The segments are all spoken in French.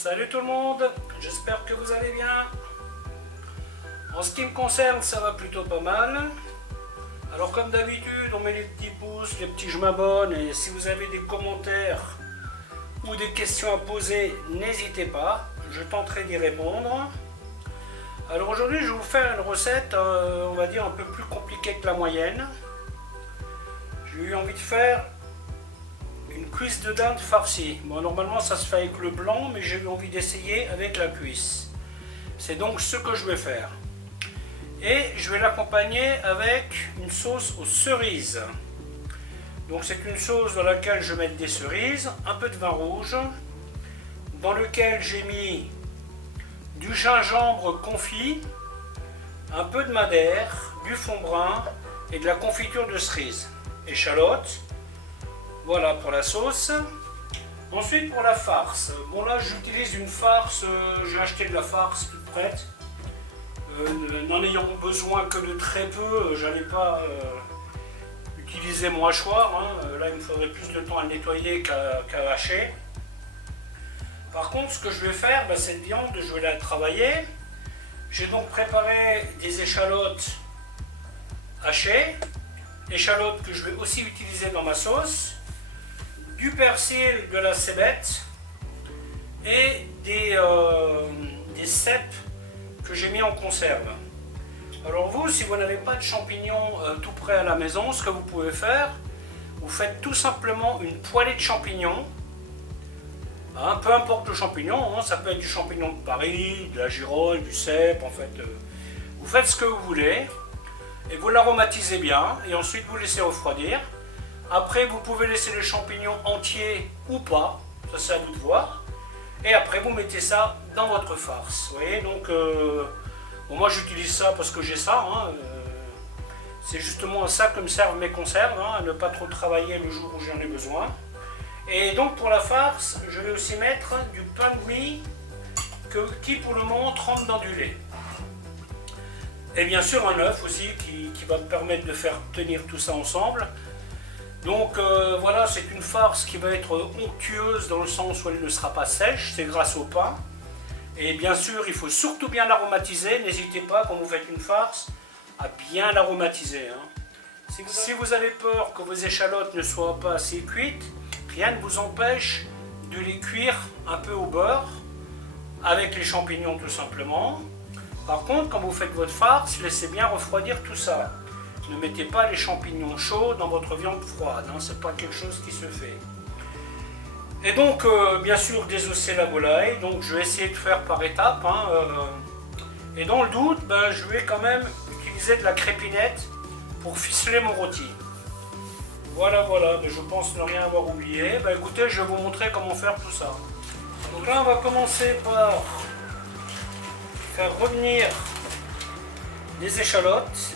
Salut tout le monde, j'espère que vous allez bien. En ce qui me concerne, ça va plutôt pas mal. Alors comme d'habitude, on met les petits pouces, les petits je m'abonne, et si vous avez des commentaires ou des questions à poser, n'hésitez pas, je tenterai d'y répondre. Alors aujourd'hui, je vais vous faire une recette, on va dire un peu plus compliquée que la moyenne. J'ai eu envie de faire une cuisse de dinde farcie. Bon, normalement ça se fait avec le blanc, mais j'ai eu envie d'essayer avec la cuisse. C'est donc ce que je vais faire. Et je vais l'accompagner avec une sauce aux cerises. Donc c'est une sauce dans laquelle je vais mettre des cerises, un peu de vin rouge, dans lequel j'ai mis du gingembre confit, un peu de madère, du fond brun et de la confiture de cerise, échalote. Voilà pour la sauce. Ensuite pour la farce. Bon là j'utilise une farce, j'ai acheté de la farce toute prête. N'en ayant besoin que de très peu, j'allais pas utiliser mon hachoir. Là il me faudrait plus de temps à le nettoyer qu'à hacher. Par contre ce que je vais faire, cette viande je vais la travailler. J'ai donc préparé des échalotes hachées. Échalotes que je vais aussi utiliser dans ma sauce. Du persil, de la cébette et des cèpes que j'ai mis en conserve. Alors vous, si vous n'avez pas de champignons tout prêt à la maison, ce que vous pouvez faire, vous faites tout simplement une poêlée de champignons. Peu importe le champignon, ça peut être du champignon de Paris, de la girole, du cèpe, en fait. Vous faites ce que vous voulez et vous l'aromatisez bien et ensuite vous laissez refroidir. Après, vous pouvez laisser les champignons entiers ou pas, ça c'est à vous de voir. Et après, vous mettez ça dans votre farce. Vous voyez, donc, bon, moi j'utilise ça parce que j'ai ça. C'est justement à ça que me servent mes conserves, à ne pas trop travailler le jour où j'en ai besoin. Et donc pour la farce, je vais aussi mettre du pain de mie qui pour le moment trempe dans du lait. Et bien sûr un œuf aussi qui va me permettre de faire tenir tout ça ensemble. Donc voilà, c'est une farce qui va être onctueuse dans le sens où elle ne sera pas sèche, c'est grâce au pain. Et bien sûr, il faut surtout bien l'aromatiser, n'hésitez pas quand vous faites une farce à bien l'aromatiser. Si vous avez peur que vos échalotes ne soient pas assez cuites, rien ne vous empêche de les cuire un peu au beurre, avec les champignons tout simplement. Par contre, quand vous faites votre farce, laissez bien refroidir tout ça. Ne mettez pas les champignons chauds dans votre viande froide, c'est pas quelque chose qui se fait. Et donc, bien sûr, désosser la volaille, donc je vais essayer de faire par étapes. Et dans le doute, je vais quand même utiliser de la crépinette pour ficeler mon rôti. Voilà, mais je pense ne rien avoir oublié. Écoutez, je vais vous montrer comment faire tout ça. Donc là, on va commencer par faire revenir les échalotes.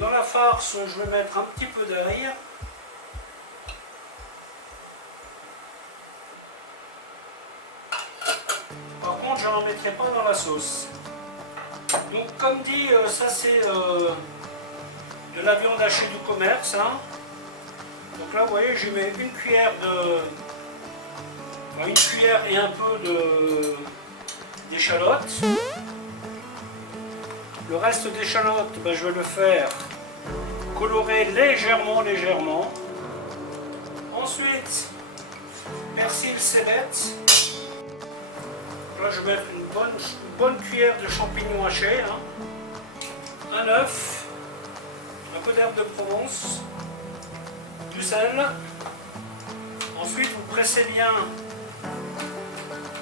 Dans la farce, je vais mettre un petit peu d'ail. Par contre, je n'en mettrai pas dans la sauce. Donc, comme dit, ça c'est de la viande hachée du commerce. Donc là, vous voyez, je mets une cuillère une cuillère et un peu d'échalotes. Le reste d'échalotes, je vais le faire colorer légèrement. Ensuite, persil, cébette. Là, je vais mettre une bonne cuillère de champignons hachés. Un œuf, un peu d'herbe de Provence, du sel. Ensuite, vous pressez bien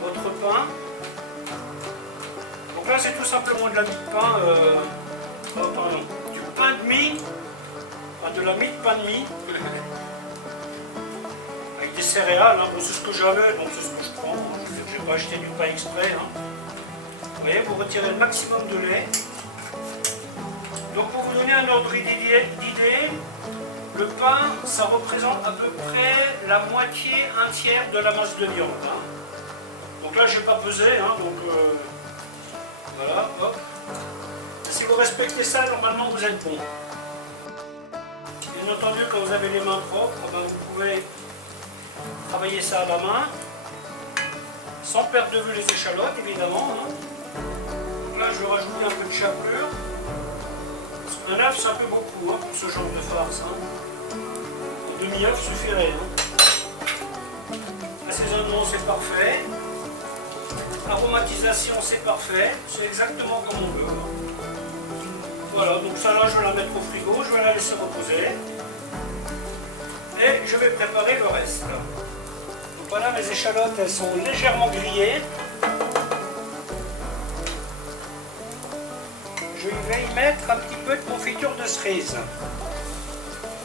votre pain. Donc là, c'est tout simplement de la mie de pain, du pain de mie, de la mie de pain de mie, avec des céréales. C'est ce que j'avais, donc c'est ce que je prends. Je n'ai pas acheté du pain exprès. Vous voyez, vous retirez le maximum de lait. Donc pour vous donner un ordre d'idée, le pain, ça représente à peu près la moitié, un tiers de la masse de viande. Donc là, je n'ai pas pesé, voilà, hop. Si vous respectez ça, normalement vous êtes bon. Bien entendu, quand vous avez les mains propres, vous pouvez travailler ça à la main. sans perdre de vue les échalotes évidemment. Hein. Donc là je vais rajouter un peu de chapelure. Un œuf c'est un peu beaucoup hein, pour ce genre de farce. Hein. Un demi-œuf suffirait. Hein. Assaisonnement c'est parfait. Aromatisation c'est parfait. C'est exactement comme on veut. Hein. Voilà, donc ça là je vais la mettre au frigo, je vais la laisser reposer. Et je vais préparer le reste. Donc voilà, mes échalotes elles sont légèrement grillées. Je vais y mettre un petit peu de confiture de cerise.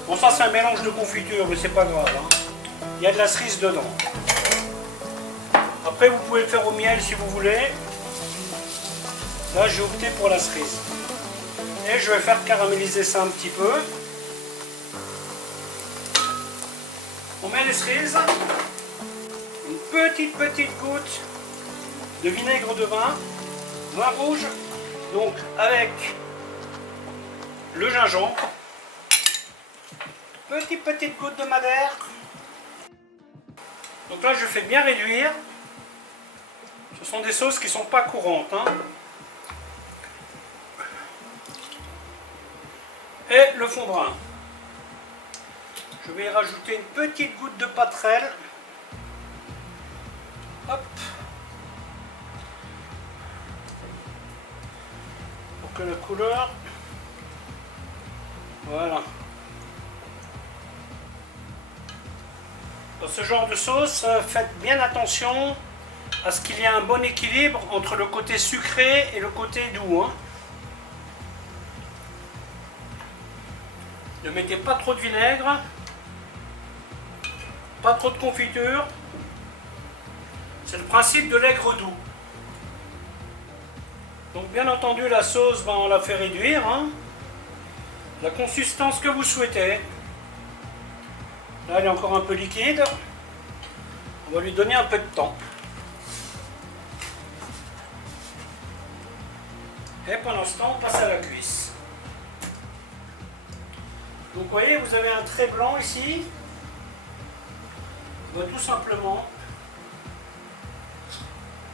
Bon ça c'est un mélange de confiture mais c'est pas grave. Hein. Il y a de la cerise dedans. Après vous pouvez le faire au miel si vous voulez. Là j'ai opté pour la cerise. Et je vais faire caraméliser ça un petit peu. On met les cerises. Une petite goutte de vinaigre de vin rouge. Donc avec le gingembre. Petite goutte de madère. Donc là je fais bien réduire. Ce sont des sauces qui ne sont pas courantes. Hein. Et le fond brun. Je vais y rajouter une petite goutte de patrelle. Hop. Pour que la couleur... Voilà. Dans ce genre de sauce, faites bien attention à ce qu'il y ait un bon équilibre entre le côté sucré et le côté doux. Hein. Ne mettez pas trop de vinaigre, pas trop de confiture. C'est le principe de l'aigre doux. Donc bien entendu la sauce, on la fait réduire. Hein. La consistance que vous souhaitez. Là elle est encore un peu liquide. On va lui donner un peu de temps. Et pendant ce temps on passe à la cuisse. Donc vous voyez, vous avez un trait blanc ici. On va tout simplement,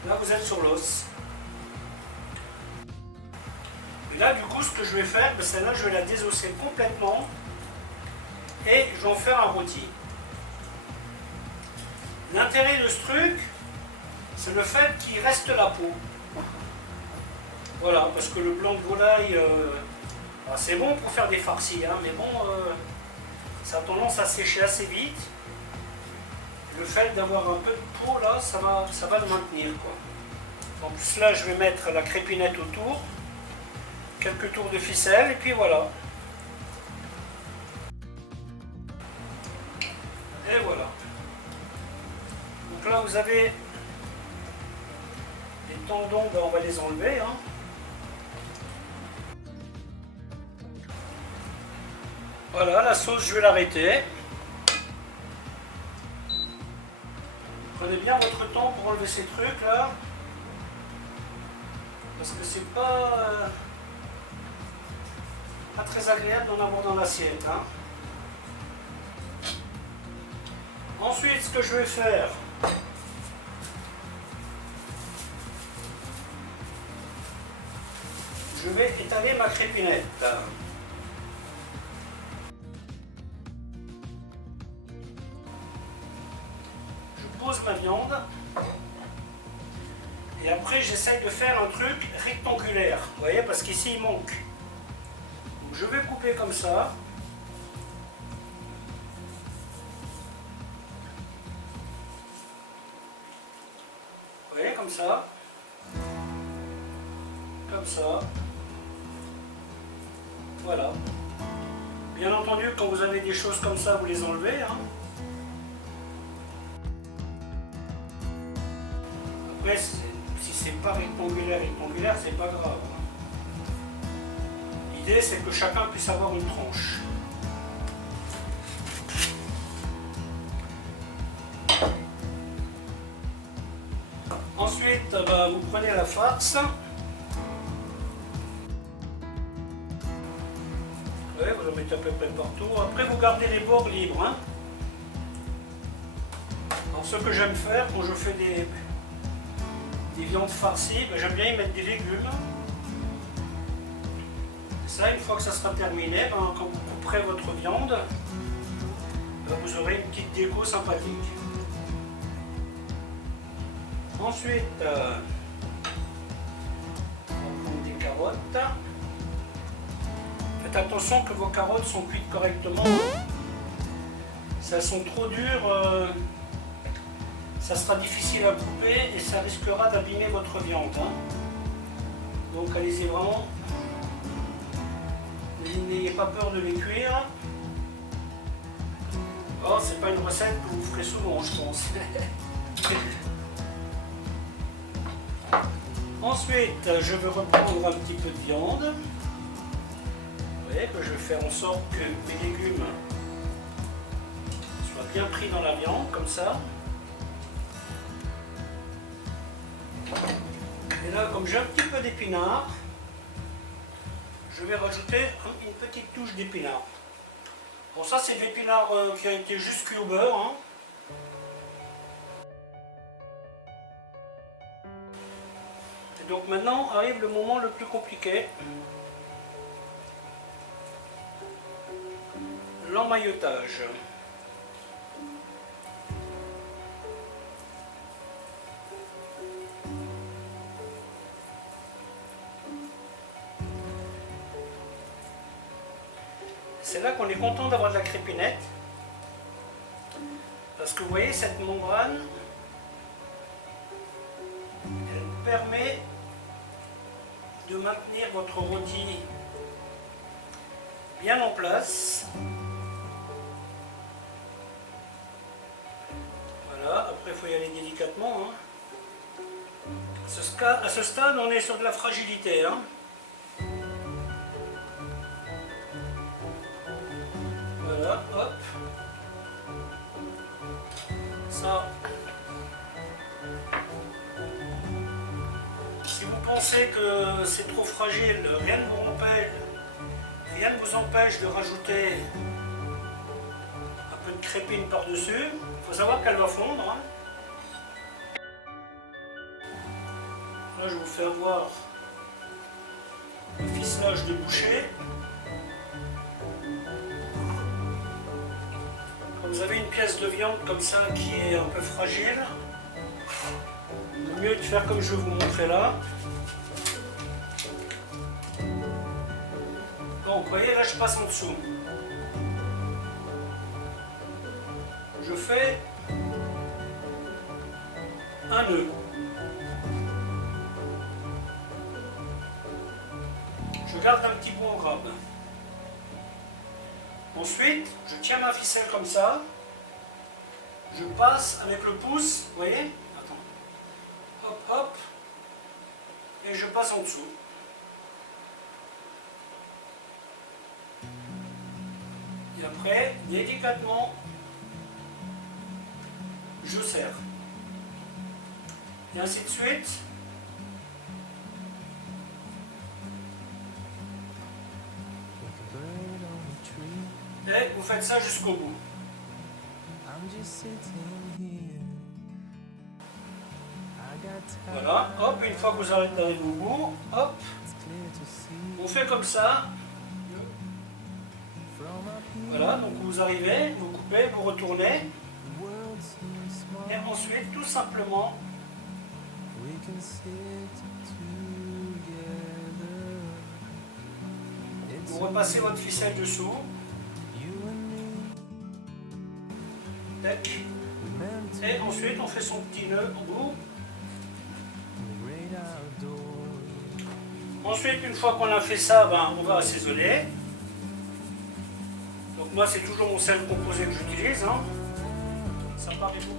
là vous êtes sur l'os. Et là du coup ce que je vais faire, celle-là je vais la désosser complètement et je vais en faire un rôti. L'intérêt de ce truc, c'est le fait qu'il reste la peau. Voilà, parce que le blanc de volaille... c'est bon pour faire des farcis, hein, mais bon, ça a tendance à sécher assez vite. Le fait d'avoir un peu de peau là, ça va le maintenir, quoi. En plus là, je vais mettre la crépinette autour, quelques tours de ficelle, et puis voilà. Et voilà. Donc là, vous avez les tendons, on va les enlever. Hein. Voilà, la sauce, je vais l'arrêter. Prenez bien votre temps pour enlever ces trucs là. Parce que c'est pas très agréable d'en avoir dans l'assiette. Hein. Ensuite, ce que je vais faire, je vais étaler ma crépinette. Pose ma viande et après j'essaye de faire un truc rectangulaire, vous voyez, parce qu'ici il manque. Donc je vais couper comme ça. Vous voyez, comme ça. Comme ça. Voilà. Bien entendu, quand vous avez des choses comme ça, vous les enlevez. Hein. Après, si c'est pas rectangulaire, c'est pas grave. L'idée, c'est que chacun puisse avoir une tranche. Ensuite, vous prenez la farce. Ouais, vous en mettez à peu près partout. Après, vous gardez les bords libres. Hein. Alors, ce que j'aime faire quand je fais des viandes farcies, ben, j'aime bien y mettre des légumes. Et ça, une fois que ça sera terminé, ben, quand vous couperez votre viande, ben, vous aurez une petite déco sympathique. Ensuite, on va prendre des carottes. Faites attention que vos carottes sont cuites correctement. Si elles sont trop dures, ça sera difficile à couper et ça risquera d'abîmer votre viande. Hein. Donc allez-y vraiment. N'ayez pas peur de les cuire. Oh, c'est pas une recette que vous ferez souvent, je pense. Ensuite, je vais reprendre un petit peu de viande. Vous voyez que je vais faire en sorte que mes légumes soient bien pris dans la viande, comme ça. Et là, comme j'ai un petit peu d'épinards, je vais rajouter une petite touche d'épinards. Bon, ça c'est de l'épinard qui a été juste cuit au beurre. Hein. Et donc maintenant arrive le moment le plus compliqué. L'emmaillotage. C'est là qu'on est content d'avoir de la crépinette. Parce que vous voyez, cette membrane, elle permet de maintenir votre rôti bien en place. Voilà, après il faut y aller délicatement. Hein. À ce stade, on est sur de la fragilité. Hein. Voilà, hop. Ça. Si vous pensez que c'est trop fragile, rien ne vous empêche de rajouter un peu de crépine par-dessus. Il faut savoir qu'elle va fondre. Hein. Là, je vous fais avoir le ficelage de boucher. Vous avez une pièce de viande comme ça qui est un peu fragile. Le mieux est de faire comme je vais vous montrer là. Donc, vous voyez, là je passe en dessous. Je fais un nœud. Je garde un petit bout en grappe. Ensuite, je tiens ma ficelle comme ça, je passe avec le pouce, vous voyez, attends, hop, hop, et je passe en dessous. Et après, délicatement, je serre. Et ainsi de suite. Et vous faites ça jusqu'au bout. Voilà, hop, une fois que vous arrivez au bout, hop, on fait comme ça. Voilà, donc vous arrivez, vous coupez, vous retournez. Et ensuite, tout simplement, vous repassez votre ficelle dessous. Et ensuite on fait son petit nœud au bout. Ensuite, une fois qu'on a fait ça, ben, on va assaisonner. Donc moi c'est toujours mon sel composé que j'utilise. Hein. Ça paraît beaucoup.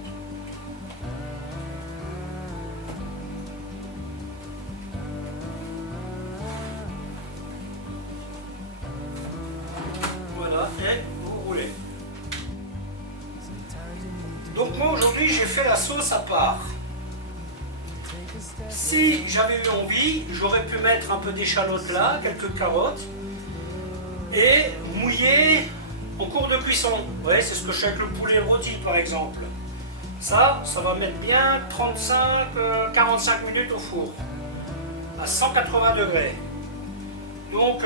Voilà, et vous roulez. Donc moi aujourd'hui j'ai fait la sauce à part. Si j'avais eu envie, j'aurais pu mettre un peu d'échalote là, quelques carottes, et mouiller en cours de cuisson. Vous voyez, c'est ce que je fais avec le poulet rôti par exemple. Ça va mettre bien 35-45 minutes au four, à 180 degrés. Donc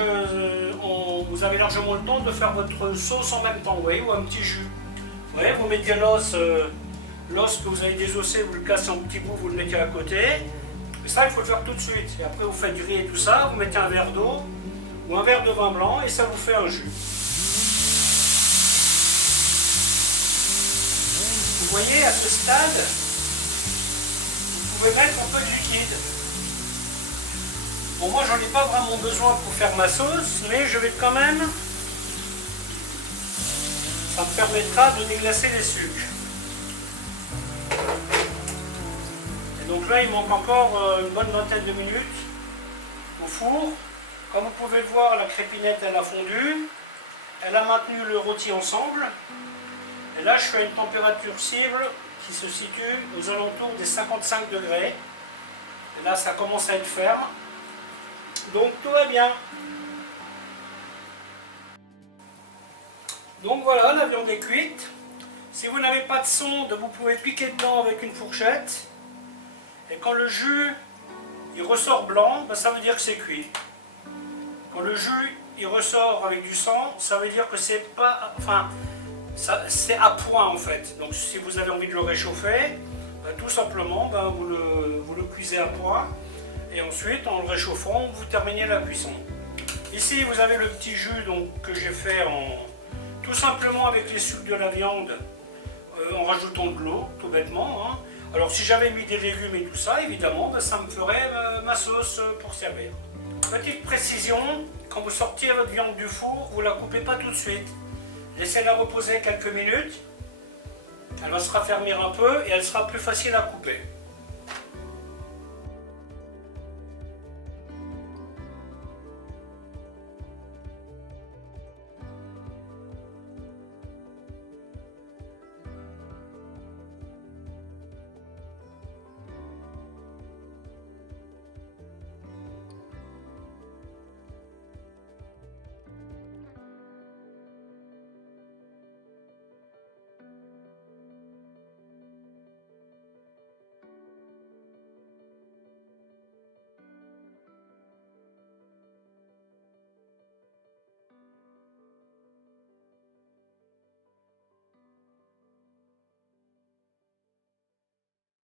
vous avez largement le temps de faire votre sauce en même temps, vous voyez, ou un petit jus. Vous voyez, vous mettez l'os que vous avez désossé, vous le cassez en petits bouts, vous le mettez à côté. Et ça, il faut le faire tout de suite. Et après, vous faites griller tout ça, vous mettez un verre d'eau ou un verre de vin blanc et ça vous fait un jus. Vous voyez, à ce stade, vous pouvez mettre un peu de liquide. Bon, moi, j'en ai pas vraiment besoin pour faire ma sauce, mais je vais quand même... Ça me permettra de déglacer les sucres. Et donc là, il manque encore une bonne vingtaine de minutes au four. Comme vous pouvez le voir, la crépinette, elle a fondu. Elle a maintenu le rôti ensemble. Et là, je suis à une température cible qui se situe aux alentours des 55 degrés. Et là, ça commence à être ferme. Donc, tout va bien. Donc voilà, la viande est cuite. Si vous n'avez pas de sonde, vous pouvez piquer dedans avec une fourchette. Et quand le jus il ressort blanc, ben, ça veut dire que c'est cuit. Quand le jus il ressort avec du sang, ça veut dire que c'est pas... Enfin, c'est à point en fait. Donc si vous avez envie de le réchauffer, ben, tout simplement, ben, vous le cuisez à point. Et ensuite, en le réchauffant, vous terminez la cuisson. Ici, vous avez le petit jus donc, que j'ai fait tout simplement avec les sucres de la viande, en rajoutant de l'eau, tout bêtement. Hein. Alors si j'avais mis des légumes et tout ça, évidemment, ben, ça me ferait ma sauce pour servir. Petite précision, quand vous sortez votre viande du four, vous ne la coupez pas tout de suite. Laissez-la reposer quelques minutes, elle va se raffermir un peu et elle sera plus facile à couper.